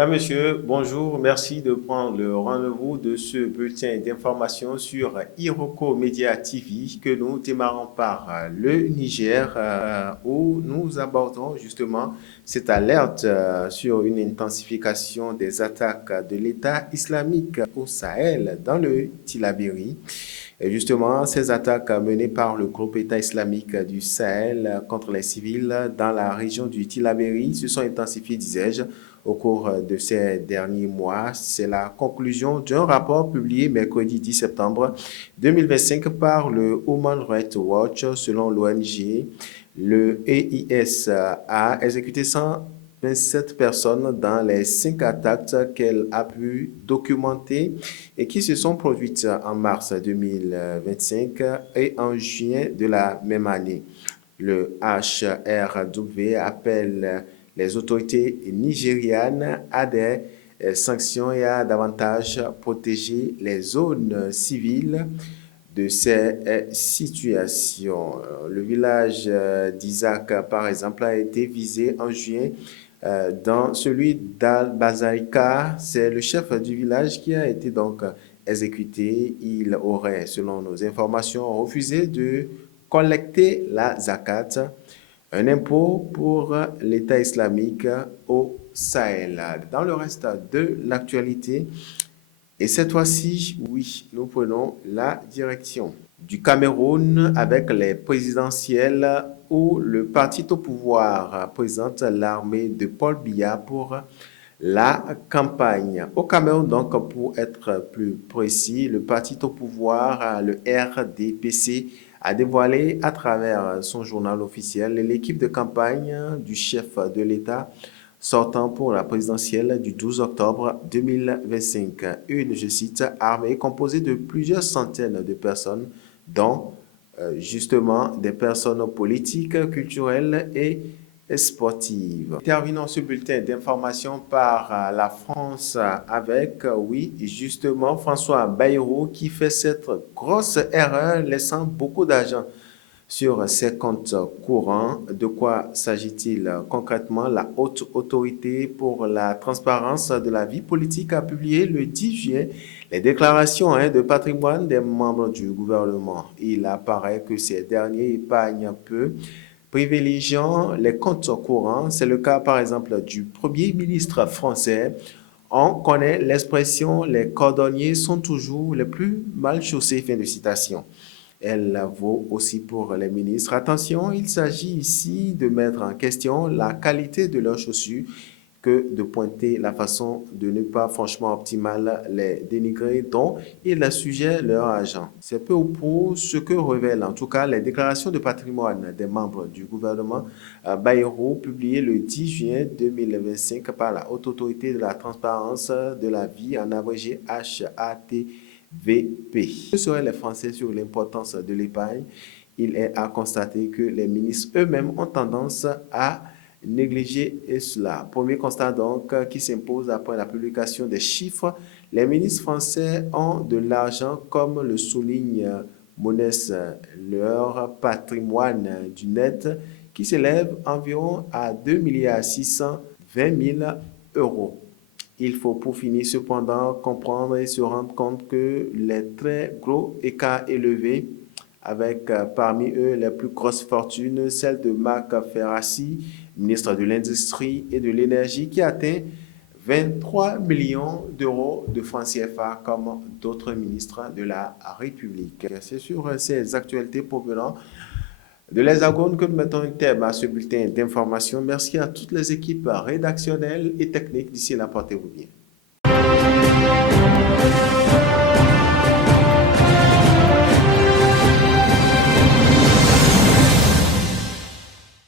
Mesdames, Messieurs, bonjour. Merci de prendre le rendez-vous de ce bulletin d'information sur Iroko Media TV que nous démarrons par le Niger où nous abordons justement cette alerte sur une intensification des attaques de l'État islamique au Sahel dans le Tillabéri. Et justement, ces attaques menées par le groupe État islamique du Sahel contre les civils dans la région du Tillabéri se sont intensifiées, disais-je, au cours de ces derniers mois. C'est la conclusion d'un rapport publié mercredi 10 septembre 2025 par le Human Rights Watch. Selon l'ONG, le EIS a exécuté 127 personnes dans les 5 attaques qu'elle a pu documenter et qui se sont produites en mars 2025 et en juin de la même année. Le HRW appelle les autorités nigérianes à des sanctions et à davantage protéger les zones civiles de ces situations. Le village d'Isaac, par exemple, a été visé en juin. Dans celui d'Al-Bazarika, c'est le chef du village qui a été donc exécuté. Il aurait, selon nos informations, refusé de collecter la zakat, un impôt pour l'État islamique au Sahel. Dans le reste de l'actualité, et cette fois-ci, oui, nous prenons la direction du Cameroun avec les présidentielles où le parti au pouvoir présente l'armée de Paul Biya pour la campagne. Au Cameroun, donc, pour être plus précis, le parti au pouvoir, le RDPC, a dévoilé à travers son journal officiel l'équipe de campagne du chef de l'État sortant pour la présidentielle du 12 octobre 2025. Une, je cite, armée composée de plusieurs centaines de personnes, dont justement des personnes politiques, culturelles et sportives. Terminons ce bulletin d'information par la France avec, oui, justement, François Bayrou qui fait cette grosse erreur, laissant beaucoup d'argent sur ses comptes courants. De quoi s'agit-il concrètement? La Haute Autorité pour la transparence de la vie politique a publié le 10 juillet les déclarations de patrimoine des membres du gouvernement. Il apparaît que ces derniers épargnent peu, privilégiant les comptes courants. C'est le cas par exemple du Premier ministre français. On connaît l'expression les cordonniers sont toujours les plus mal chaussés. Fin de citation. Elle vaut aussi pour les ministres. Attention, il s'agit ici de mettre en question la qualité de leurs chaussures que de pointer la façon de ne pas franchement optimale les dénigrer dont ils assujettent leur argent. C'est peu ou prou ce que révèlent en tout cas les déclarations de patrimoine des membres du gouvernement Bayrou publiées le 10 juin 2025 par la Haute Autorité de la Transparence de la Vie, en abrégé HATVP. Que seraient les Français sur l'importance de l'épargne? Il est à constater que les ministres eux-mêmes ont tendance à négliger cela. Premier constat donc qui s'impose après la publication des chiffres. Les ministres français ont de l'argent, comme le souligne Monès, leur patrimoine du net qui s'élève environ à 2,620 milliards €. Il faut pour finir cependant comprendre et se rendre compte que les très gros écarts élevés avec parmi eux les plus grosses fortunes, celle de Marc Ferrassi, ministre de l'Industrie et de l'Énergie, qui atteint 23 millions d'euros de francs CFA comme d'autres ministres de la République. C'est sur ces actualités provenant de l'Hexagone que nous mettons un terme à ce bulletin d'information. Merci à toutes les équipes rédactionnelles et techniques. D'ici là, portez-vous bien.